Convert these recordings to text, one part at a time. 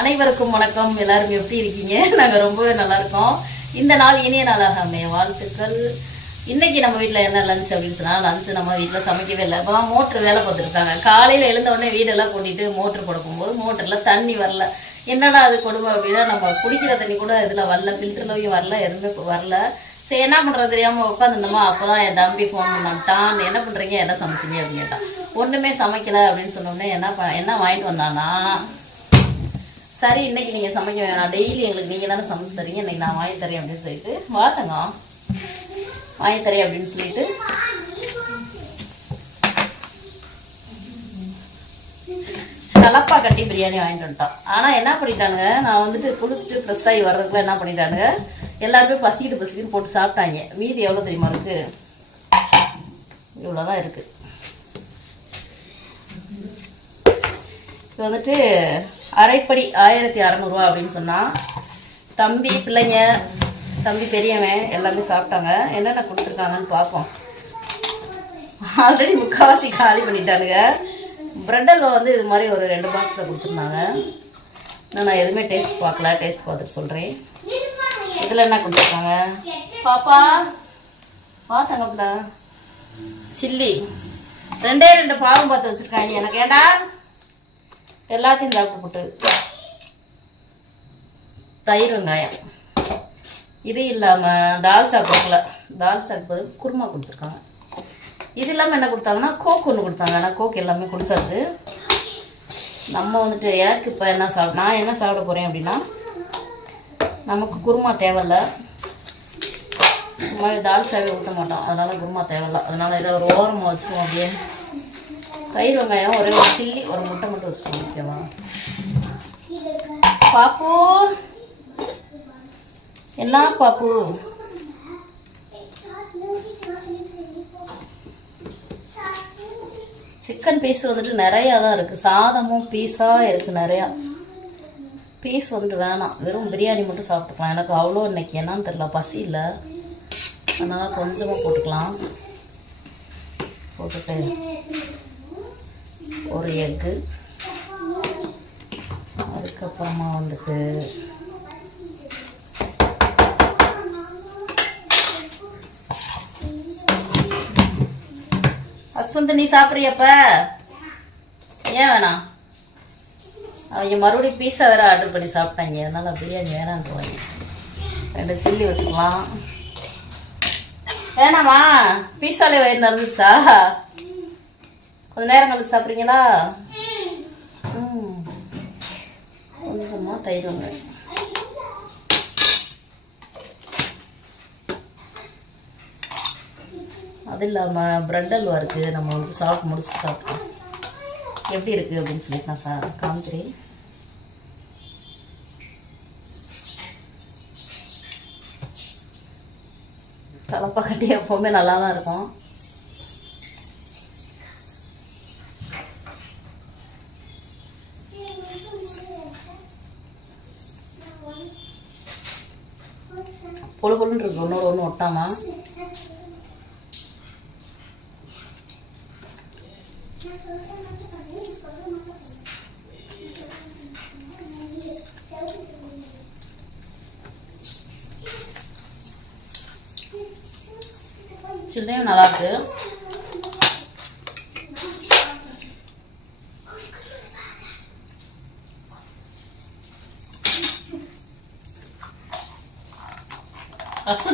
அனைவருக்கும் வணக்கம். எல்லாரும் எப்படி இருக்கீங்க? நாங்கள் ரொம்பவே நல்லா இருக்கோம். இந்த நாள் இனிய நாளாக அமைய வாழ்த்துக்கள். இன்னைக்கு நம்ம வீட்டில் என்ன லஞ்ச் அப்படின்னு சொன்னால் லஞ்சு நம்ம வீட்டில் சமைக்கவே இல்லை. இப்போ மோட்ரு வேலை பார்த்துருக்காங்க. காலையில் எழுந்தவுடனே வீடெல்லாம் கொண்டிட்டு மோட்ரு போட போகும்போது மோட்டரில் தண்ணி வரல. என்னடா அது கொடுமை அப்படின்னா நம்ம குடிக்கிற தண்ணி கூட இதில் வரல. ஃபில்டர்லையும் வரல எதுவுமே வரல. சரி என்ன பண்ணுறது தெரியாமல் உட்காந்துருந்தோமா அப்போ தான் என் தம்பி ஃபோன் பண்ணிட்டான் என்ன பண்ணுறீங்க என்ன சமைச்சிங்க அப்படின்னு கேட்டான். ஒன்றுமே சமைக்கலை அப்படின்னு சொன்னோடனே என்ன ப என்ன வாங்கிட்டு வந்தானா சரி இன்னைக்கு நீங்கள் சமைக்க வேணாம். டெய்லி எங்களுக்கு நீங்கள் தானே சமைச்சு தரீங்க. இன்னைக்கு நான் வாங்கி தரேன் அப்படின்னு சொல்லிட்டு வாத்தங்க வாங்கி தரேன் அப்படின்னு சொல்லிட்டு. கலப்பா கட்டி பிரியாணி வாங்கிட்டு வந்துட்டான். ஆனால் என்ன பண்ணிட்டானுங்க? நான் வந்துட்டு குளிச்சுட்டு ஃப்ரெஷ் ஆகி வர்றதுக்குள்ள என்ன பண்ணிட்டானுங்க? எல்லாருமே பசிக்கிட்டு பசிக்கிட்டு போட்டு சாப்பிட்டாங்க. மீதி எவ்வளோ தெரியுமா இருக்கு? இவ்வளோதான் இருக்குது இப்போ வந்துட்டு அரைப்படி ஆயிரத்தி அறநூறுவா அப்படின்னு சொன்னான் தம்பி பிள்ளைங்க தம்பி பெரியவன் எல்லாமே சாப்பிட்டாங்க. என்னென்ன கொடுத்துருக்காங்கன்னு பார்ப்போம். ஆல்ரெடி முக்கால்வாசி காலி பண்ணிட்டானுங்க. பிரெட் அல்வா வந்து இது மாதிரி ஒரு ரெண்டு பாக்ஸில் கொடுத்துருந்தாங்க. இன்னும் நான் எதுவுமே டேஸ்ட் பார்க்கல. டேஸ்ட் பார்த்துட்டு சொல்கிறேன் இதில் என்ன கொடுத்துருக்காங்க? பாப்பா பார்த்தங்கப்படா சில்லி. ரெண்டே ரெண்டு பாவம் பார்த்து வச்சுருக்காங்க. எனக்கு ஏண்டா? எல்லாத்தையும் சாப்பிட்டு போட்டு தயிர் வெங்காயம். இது இல்லாமல் தால்சா கொடுக்கல தால்சாக்கு பதில் குருமா கொடுத்துருக்காங்க. இது இல்லாமல் என்ன கொடுத்தாங்கன்னா கோக் ஒன்று கொடுத்தாங்க. ஆனால் கோக் எல்லாமே குடிச்சாச்சு. நம்ம வந்துட்டு எனக்கு இப்போ என்ன சாப்பிட நான் என்ன சாப்பிட போகிறேன் அப்படின்னா நமக்கு குருமா தேவையில்ல. சும்மா தால்சாவே ஊற்ற மாட்டோம். அதனால் குருமா தேவையில்ல. அதனால் இதை ஒரு ஓரமாக வச்சுக்குவோம் அப்படியே. தயிர் வெங்காயம் ஒரே ஒரு சில்லி ஒரு முட்டை மட்டும் வச்சுக்கோங்க ஓகேவா? பாப்பு என்ன பாப்பு? சிக்கன் பீஸ் வந்துட்டு நிறையா தான் இருக்குது சாதமும் பீஸாக இருக்குது நிறையா. பீஸ் வந்துட்டு வேணாம். வெறும் பிரியாணி மட்டும் சாப்பிட்டுக்கலாம். எனக்கு அவ்வளோ இன்றைக்கி என்னன்னு தெரில பசி இல்லை. அதனால் கொஞ்சமாக போட்டுக்கலாம். போட்டுட்டு ஒரு எக்கு. அதுக்கப்புறமா வந்துட்டு அஸ்வந்த் நீ சாப்பிட்றியப்ப? ஏன் வேணாம்? அவங்க மறுபடியும் பீஸா வேற ஆர்டர் பண்ணி சாப்பிட்டாங்க. அதனால பிரியாணி போய். ரெண்டு சில்லி வச்சுக்கலாம். வேணாமா? பீஸாலே வயிறு நடந்துச்சா கொஞ்ச நேரம் கழிச்சு சாப்பிட்றீங்களா? கொஞ்சமாக தயிர் வெங்காயம் அது இல்லாமல் பிரெட் அல்வா இருக்குது நம்ம வந்து சாப்பிட்டு முடிச்சுட்டு சாப்பிட்டோம் எப்படி இருக்குது அப்படின்னு சொல்லிட்டு நான் சா காமிக்கிறேன். தலைப்பா கட்டி எப்போவுமே நல்லா தான் இருக்கும். பொழு பொழுன்னு இருக்கு ஒன்றோட ஒன்று ஒட்டாமா? சில்லையும் நல்லா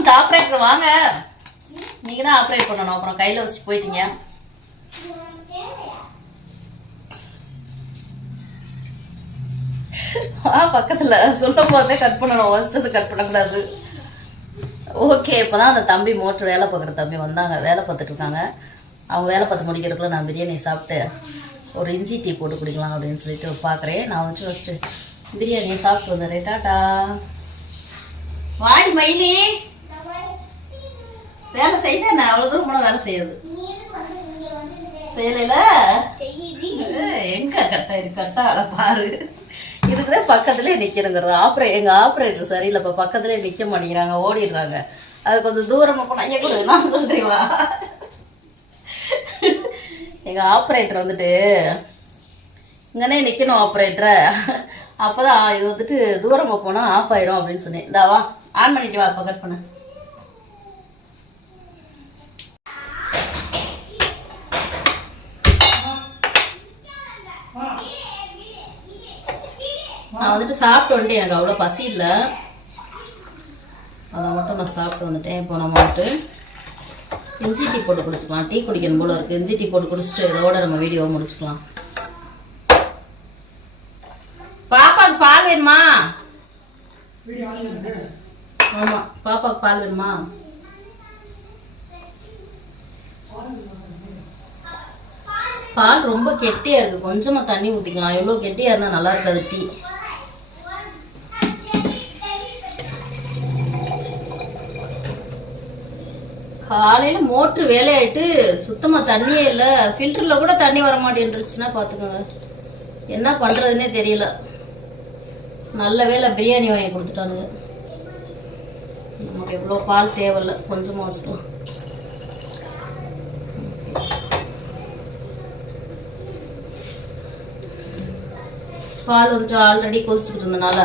இருக்கு ஆப்ரேட்டர் வாங்க. நீங்க தான் ஆப்ரேட் பண்ணணும். அப்புறம் கையில வச்சுட்டு போயிட்டீங்க. ஆ பக்கத்துல. சொல்லும் போதே கட் பண்ணணும். ஃபர்ஸ்ட் அது கட் பண்ணக்கூடாது. ஓகே இப்போதான் அந்த தம்பி மோட்டர் வேலை பார்க்குற தம்பி வந்தாங்க. வேலை பார்த்துட்டு இருக்காங்க. அவங்க வேலை பார்த்து முடிக்கிறதுக்குள்ள நான் பிரியாணி சாப்பிட்டு ஒரு இஞ்சி டீ போட்டு குடிக்கலாம் அப்படின்னு சொல்லிட்டு பார்க்குறேன் நான் வந்துட்டு ஃபஸ்ட்டு பிரியாணியை சாப்பிட்டு வந்துடுறேன் டாட்டா வாடி மைனி வேலை செய்யணும் நான் அவ்வளோ தூரம் போனால் வேலை செய்யுது. செய்யலைல? எங்க கட்டா இருக்கு கட்டா பாரு. இதுக்குதான் பக்கத்துலயே நிக்கணுங்கிறது. ஆப்ரே எங்க ஆப்ரேட்டர் சரியில்லைப்பா பக்கத்துலயே நிக்க மாட்டேங்கிறாங்க ஓடிடுறாங்க. அது கொஞ்சம் தூரமா போனா ஐயா கூட நான் சொல்றீங்களா எங்க ஆப்ரேட்டர் வந்துட்டு இங்கனே நிக்கணும் ஆப்ரேட்டரை அப்பதான் இது வந்துட்டு தூரமா போனா ஆஃப் ஆயிரும் அப்படின்னு சொன்னேன். இந்தா வா. ஆன் பண்ணிட்டு வா இப்போ கட் பண்ண. நான் வந்துட்டு சாப்பிட்டு வந்துட்டு எனக்கு அவ்வளோ பசி இல்லை. அதை மட்டும் நான் சாப்பிட்டு வந்துட்டேன். இப்போ நம்ம வந்துட்டு இஞ்சி டீ போட்டு குடிச்சுக்கலாம். டீ குடிக்கணும் போல இருக்குது இஞ்சி டீ போட்டு குடிச்சிட்டு இதோட நம்ம வீடியோவை முடிச்சுக்கலாம். பாப்பாவுக்கு பால் வேணுமா? ஆமாம் பாப்பாக்கு பால் வேணுமா? பால் ரொம்ப கெட்டியாக இருக்குது கொஞ்சமாக தண்ணி ஊற்றிக்கலாம் எவ்வளோ கெட்டியாக இருந்தால் நல்லா இருக்காது டீ. காலையில மோட்ரு வேலையாயிட்டு சுத்தமா தண்ணியே இல்ல. ஃபில்டர்ல கூட தண்ணி வர மாட்டேன்ருச்சுன்னா பாத்துக்கோங்க. என்ன பண்றதுன்னே தெரியல. நல்ல வேலை பிரியாணி வாங்கி கொடுத்துட்டானுங்க. நமக்கு எவ்வளோ பால் தேவையில்ல. கொஞ்சமாக வச்சுக்கலாம் பால் வந்துட்டு ஆல்ரெடி கொதிச்சுட்டு இருந்தனால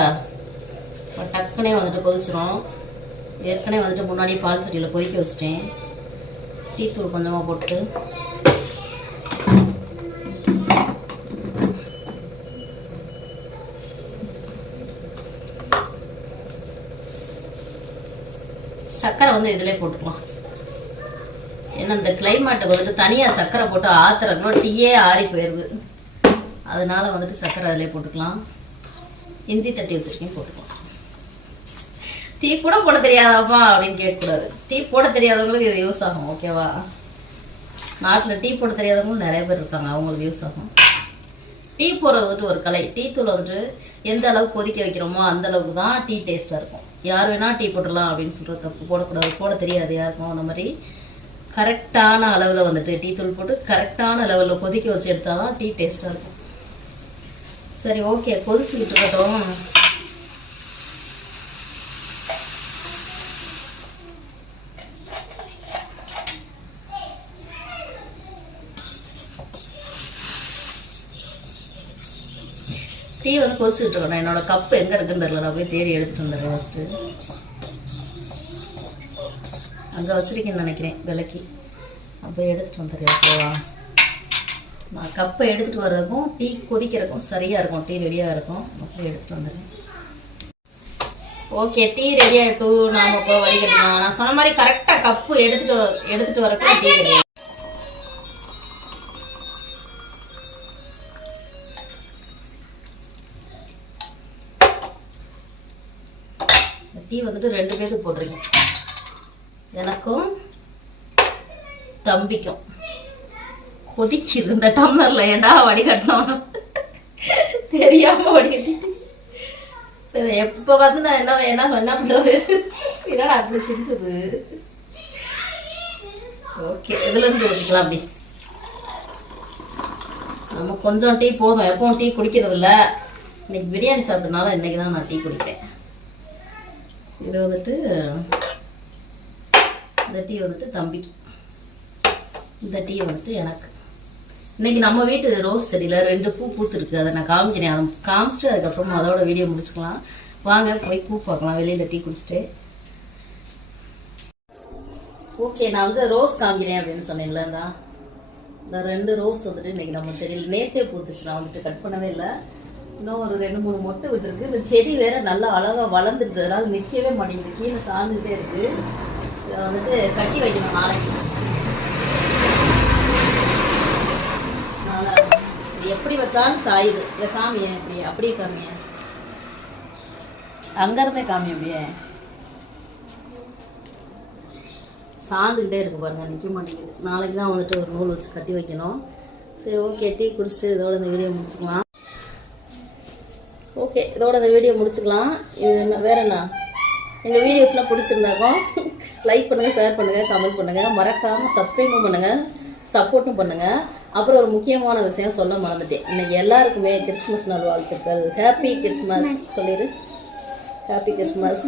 டக்குனே வந்துட்டு கொதிச்சிரும். ஏற்கனவே வந்துட்டு முன்னாடி பால் சட்டியில் கொதிக்க வச்சிட்டேன். டீ தூள் கொஞ்சமாக போட்டு. சர்க்கரை வந்து இதிலே போட்டுக்கலாம். ஏன்னா இந்த கிளைமேட்டுக்கு வந்துட்டு தனியாக சர்க்கரை போட்டு ஆத்துறதுக்குள்ள டீயே ஆறி போயிடுது அதனால வந்துட்டு சர்க்கரை அதிலே போட்டுக்கலாம். இஞ்சி தட்டி வச்சுருக்கேன் போட்டுக்கலாம். டீ கூட போட தெரியாதாப்பா அப்படின்னு கேட்கக்கூடாது. டீ போட தெரியாதவங்களுக்கு இது யூஸ் ஆகும் ஓகேவா நாட்டில் டீ போட தெரியாதவங்களும் நிறைய பேர் இருக்காங்க அவங்களுக்கு யூஸ் ஆகும். டீ போடுறது வந்துட்டு ஒரு கலை. டீ தூள் வந்துட்டு எந்த அளவுக்கு கொதிக்க வைக்கிறோமோ அந்த அளவுக்கு தான் டீ டேஸ்ட்டாக இருக்கும். யார் வேணால் டீ போட்டுடலாம் அப்படின்னு சொல்கிற தப்பு போடக்கூடாது. போட தெரியாது யாருக்கும். அந்த மாதிரி கரெக்டான அளவில் வந்துட்டு டீ தூள் போட்டு கரெக்டான லெவலில் கொதிக்க வச்சு எடுத்தால் தான் டீ டேஸ்ட்டாக இருக்கும். சரி ஓகே கொதிச்சுக்கிட்டு இருக்கட்டும். டீ வந்து கொதிச்சுட்டு இருக்கணும். என்னோட கப்பு எங்கே இருக்குன்னு தெரியல. நான் போய் தேடி எடுத்துட்டு வந்துடுறேன் ஃபஸ்ட்டு அங்கே வச்சிருக்கேன்னு நினைக்கிறேன் விலைக்கு. அப்போ எடுத்துகிட்டு வந்துடுறேன் ஓகேவா நான் கப்பை எடுத்துகிட்டு வர்றதுக்கும் டீ கொதிக்கிறதுக்கும் சரியாக இருக்கும். டீ ரெடியாக இருக்கும். அப்படியே எடுத்துகிட்டு வந்துடுறேன். ஓகே டீ ரெடி ஆகிட்டு நாம இப்போ வடிகட்டினா நான் சொன்ன மாதிரி கரெக்டாக கப்பு எடுத்துட்டு எடுத்துட்டு வரக்கும் டீ ரெடி டீ வந்துட்டு ரெண்டு பேருக்கு போடுறீங்க. எனக்கும் தம்பிக்கும். கொதிச்சு இந்த டம்ளர்ல ஏண்டா வடிகட்டணும் தெரியாம வடிகட்டி எப்போ எப்ப நான் என்ன என்ன என்ன பண்றது? என்னடா அப்படி சிந்துது? ஓகே இதுல இருந்து ஊற்றிக்கலாம் அப்படி. நம்ம கொஞ்சம் டீ போதும். எப்பவும் டீ குடிக்கிறது இல்லை இன்னைக்கு பிரியாணி சாப்பிட்டனால இன்னைக்கு தான் நான் டீ குடிக்கிறேன். இது வந்துட்டு இந்த டீ வந்துட்டு தம்பிக்கு. இந்த டீ வந்துட்டு எனக்கு. இன்னைக்கு நம்ம வீட்டு ரோஸ் செடியில் ரெண்டு பூ பூத்துருக்கு. அதை நான் காமிக்கிறேன். அதை காமிச்சிட்டு அதுக்கப்புறமா அதோட வீடியோ முடிச்சுக்கலாம். வாங்க போய் பூ பார்க்கலாம். வெளியில் டீ குடிச்சிட்டு. ஓகே நான் வந்து ரோஸ் காமிக்கிறேன் அப்படின்னு சொன்னேன்ல இந்த ரெண்டு ரோஸ் வந்துட்டு இன்னைக்கு நம்ம செடியில் நேத்தே பூத்துச்சு. நான் வந்துட்டு கட் பண்ணவே இல்லை. இன்னும் ஒரு ரெண்டு மூணு மொட்டு விட்டுருக்கு. இந்த செடி வேற நல்லா அழகாக வளர்ந்துருச்சு. அதனால நிற்கவே மாட்டேங்குது. கீழே சாஞ்சுக்கிட்டே இருக்கு. இதை வந்துட்டு கட்டி வைக்கணும் நாளைக்கு. எப்படி வச்சாலும் சாயுது. இதை காமிய இப்படி அப்படியே காமிய. அங்கேருந்தே காமி அப்படியே. சாஞ்சுக்கிட்டே இருக்கு பாருங்க. நிற்க மாட்டேங்குது. நாளைக்கு தான் வந்துட்டு ஒரு நூல் வச்சு கட்டி வைக்கணும். சரி ஓகே டீ குடிச்சிட்டு இதோட இந்த வீடியோ முடிச்சுக்கலாம். ஓகே இதோட இந்த வீடியோ முடிச்சுக்கலாம். இது என்ன வேற என்ன? எங்கள் வீடியோஸ்லாம் பிடிச்சிருந்தாக்கோ லைக் பண்ணுங்கள் ஷேர் பண்ணுங்கள் கமெண்ட் பண்ணுங்கள் மறக்காமல் சப்ஸ்கிரைபும் பண்ணுங்கள் சப்போர்ட்டும் பண்ணுங்கள் அப்புறம் ஒரு முக்கியமான விஷயம் சொல்ல மறந்துட்டேன். இன்றைக்கி எல்லாருக்குமே கிறிஸ்மஸ் நாள் வாழ்த்துக்கள். ஹாப்பி கிறிஸ்மஸ் சொல்லிடு ஹாப்பி கிறிஸ்மஸ்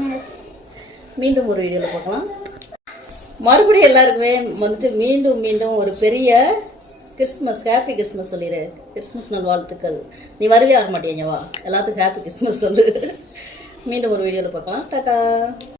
மீண்டும் ஒரு வீடியோவில் பார்க்கலாம். மறுபடியும் எல்லாருக்குமே வந்துட்டு மீண்டும் மீண்டும் ஒரு பெரிய கிறிஸ்மஸ் ஹாப்பி கிறிஸ்மஸ் சொல்லிடு கிறிஸ்மஸ் நல் வாழ்த்துக்கள். நீ வரவே ஆக மாட்டேங்க வா எல்லாத்துக்கும் ஹாப்பி கிறிஸ்மஸ் சொல்லு. மீண்டும் ஒரு வீடியோவில் பார்க்கலாம். டாக்கா